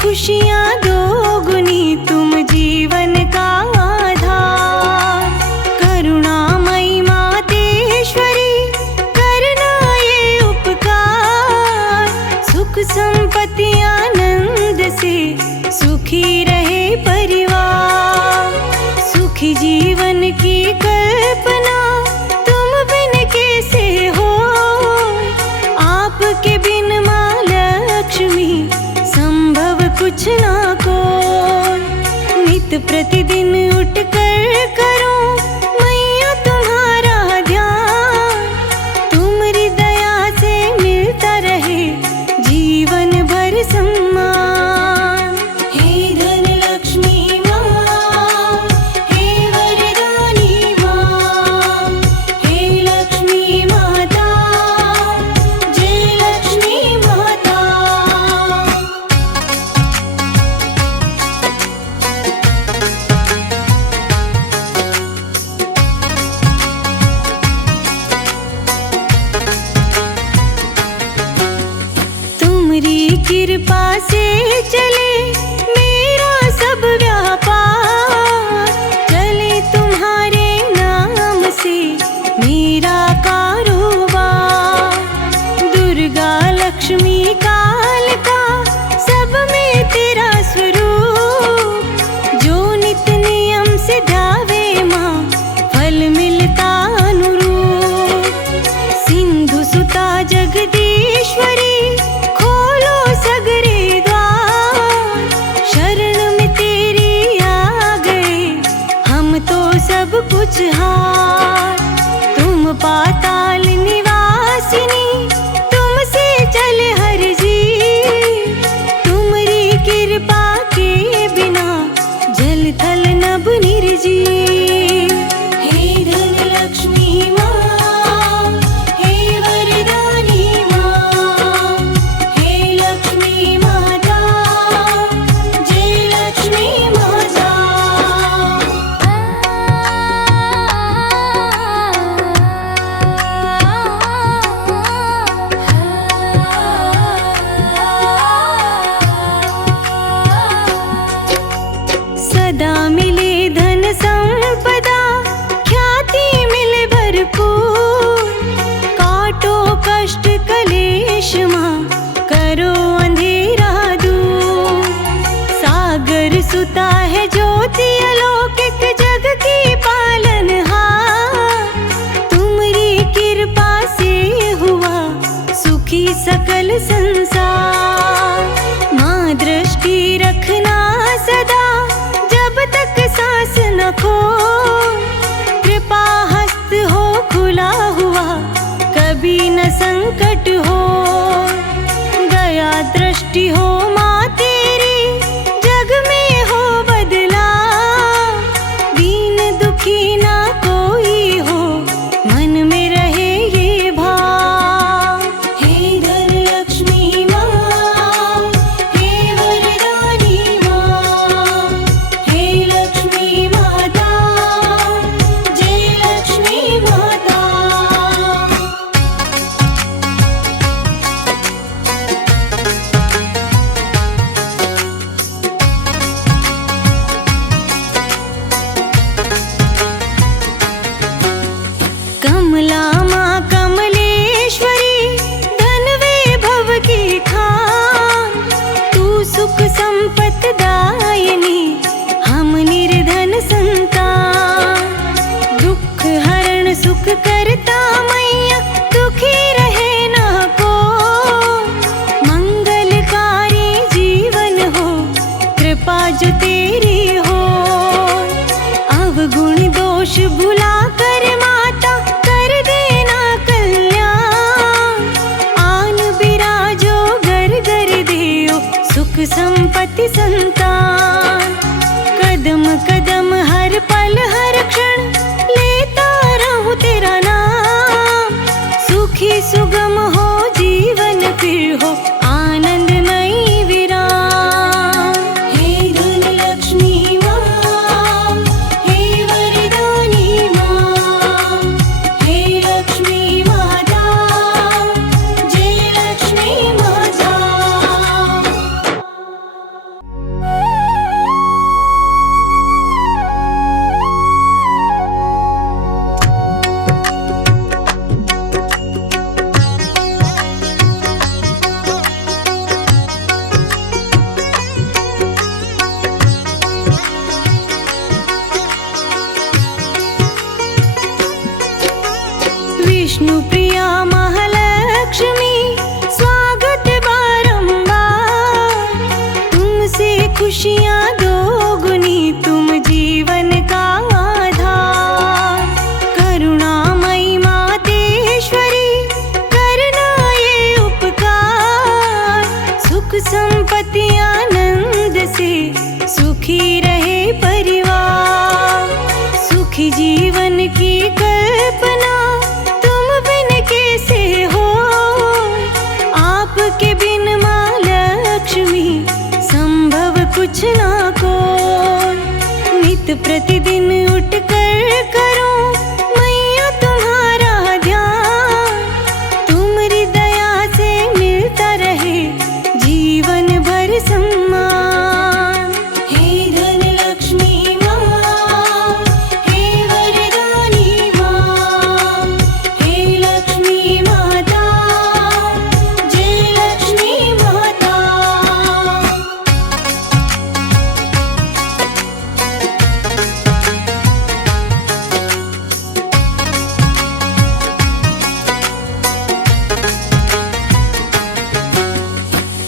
खुशियाँ दोगुनी तुम जीवन का आधार। करुणामयी मातेश्वरी करना ये उपकार। सुख संपत्ति आनंद से सुखी रहे परिवार। सुखी जीवन की कल्पना तुम बिन कैसे हो। आपके बिन माँ लक्ष्मी संभव कुछ ना को। नित प्रतिदिन उठ कर करो मैया तुम्हारा ध्यान। तुम्हारी दया से मिलता रहे जीवन भर सम्मान। हे धन लक्ष्मी माँ, हे वरदानी माँ, हे लक्ष्मी माता, जय लक्ष्मी माता। तुम्हारी कृपा से चले मेरा सब व्यापार। चले तुम्हारे नाम से मेरा कारोबार। दुर्गा लक्ष्मी कालिका सब में तेरा स्वरूप। जो नित नियम से ध्यावे माँ फल मिलता अनुरूप। सिंधु सुता जगदीश्वरी खोलो सगरे द्वार। शरण में तेरी आ गए हम तो सब कुछ हार। तुम पाताल निवासिनी तुमसे चले हर जी। तुम्हारी कृपा के बिना जल थल नभ निर्जीव। हे धन लक्ष्मी माँ, हे वरदानी माँ, हे लक्ष्मी माता, जय लक्ष्मी माता। सदा मिले धन संपदा ख्याति मिले भरपूर। काटो कष्ट कलेश माँ करो अंधेरा दूर। सागर सुता है ज्योति अलौकिक जग की पालनहार। तुम्हारी कृपा से हुआ सुखी सकल संसार। माँ दृष्टि रखना सदा जब तक सांस न खो। कृपा हस्त हो खुला हुआ कभी न संकट हो। दया दृष्टि हो माँ तेरी जग में हो बदला। दीन दुखी ना कोई हो मन में रहे ये भाव। हे धन लक्ष्मी माँ, हे वरदानी माँ, हे लक्ष्मी माता, जय लक्ष्मी माता। कमला माँ कमलेश्वरी धन वैभव की खान। तू सुख संपत दायिनी हम निर्धन संतान। दुख हरण सुख करता मैया दुखी रहे ना को। मंगलकारी जीवन हो कृपा जो तेरी हो। अवगुण दोष भुला कर माता कर देना कल्याण। आन बिराजो घर घर देओ सुख संपत्ति संतान। कदम कदम हर पल हर क्षण लेता रहूं तेरा नाम। सुखी सुगम हो जीवन फिर हो आनंदमयी विराम। हे धन लक्ष्मी माँ, हे वरदानी माँ, हे लक्ष्मी माता, जय लक्ष्मी माता। खुशियाँ दोगुनी तुम जीवन का आधार। करुणामयी मातेश्वरी करना ये उपकार। सुख संपत्ति आनंद से सुखी रहे परिवार। सुखी जीवन की कल्पना तुम बिन कैसे हो। आपके बिन माँ लक्ष्मी संभव कुछ ना को। नित प्रतिदिन उठ कर करो मैया तुम्हारा ध्यान। तुम्हारी दया से मिलता रहे जीवन भर सम्मान। हे धन लक्ष्मी माँ, हे वरदानी माँ, हे लक्ष्मी माता, जय लक्ष्मी माता।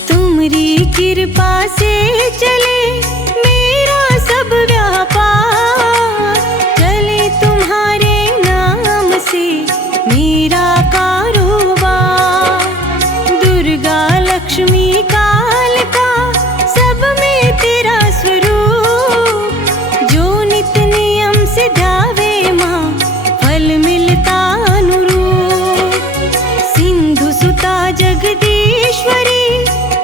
तुम्हारी कृपा से चले मेरा सब व्यापार। चले तुम्हारे नाम से मेरा कारोबार। दुर्गा लक्ष्मी कालिका सब में तेरा स्वरूप। जो नित नियम से ध्यावे माँ फल मिलता अनुरूप। सिंधु सुता जगदीश्वरी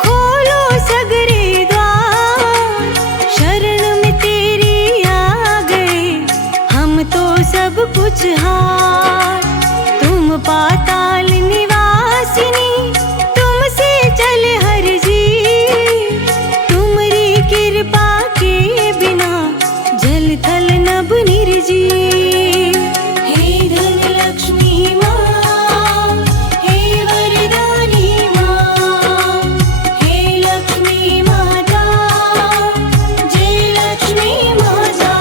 खोलो सगरे द्वार। शरण में तेरी आ गए हम तो सब कुछ हार। तुम पाताल निवासिनी तुमसे चले हर जी। तुम्हारी कृपा के बिना जल थल नभ निर्जीव। हे धन लक्ष्मी माँ, हे वरदानी माँ, हे लक्ष्मी माता, जय लक्ष्मी माता।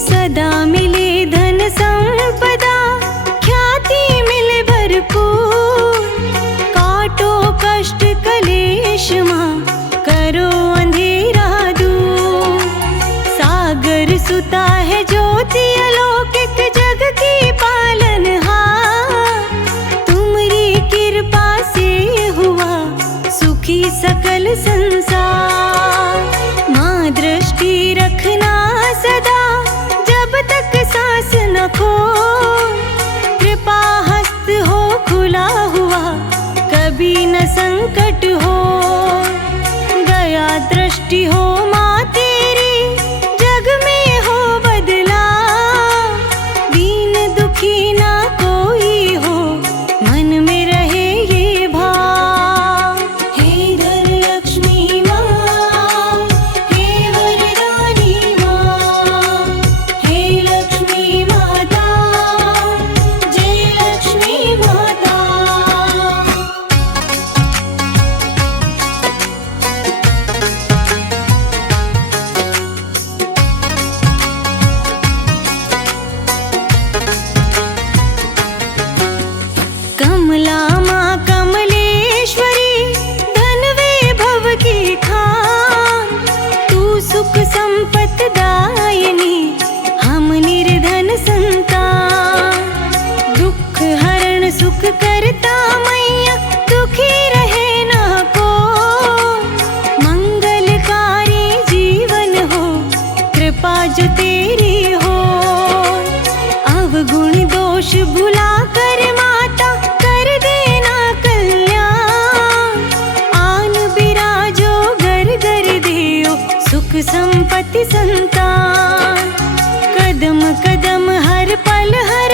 सदा मिले धन संपदा ख्याति मिले भरपूर। काटो कष्ट कलेश माँ करो अंधेरा दूर। सागर सुता है ज्योति अलौकिक जग की पालनहार। तुम्हारी कृपा से हुआ सुखी सकल संसार। माँ दृष्टि रखना सदा जब तक सांस न खो। कृपा हस्त हो खुला हुआ कभी न संकट हो। दया दृष्टि हो माँ तेरी जग में हो बदला। दीन दुखी ना कोई हो मन में रहे ये भाव। हे धन लक्ष्मी माँ, हे वरदानी माँ, हे लक्ष्मी माता, जय लक्ष्मी माता। कमला माँ कमलेश्वरी धन वैभव की खान। तू सुख संपत दायिनी हम निर्धन संतान। दुख हरण सुख करता मैया दुखी रहे ना को। मंगलकारी जीवन हो कृपा जो तेरी हो। अवगुण दोष भुला कर माता कर देना कल्याण। आन बिराजो घर घर देओ सुख संपत्ति संतान। कदम कदम हर पल हर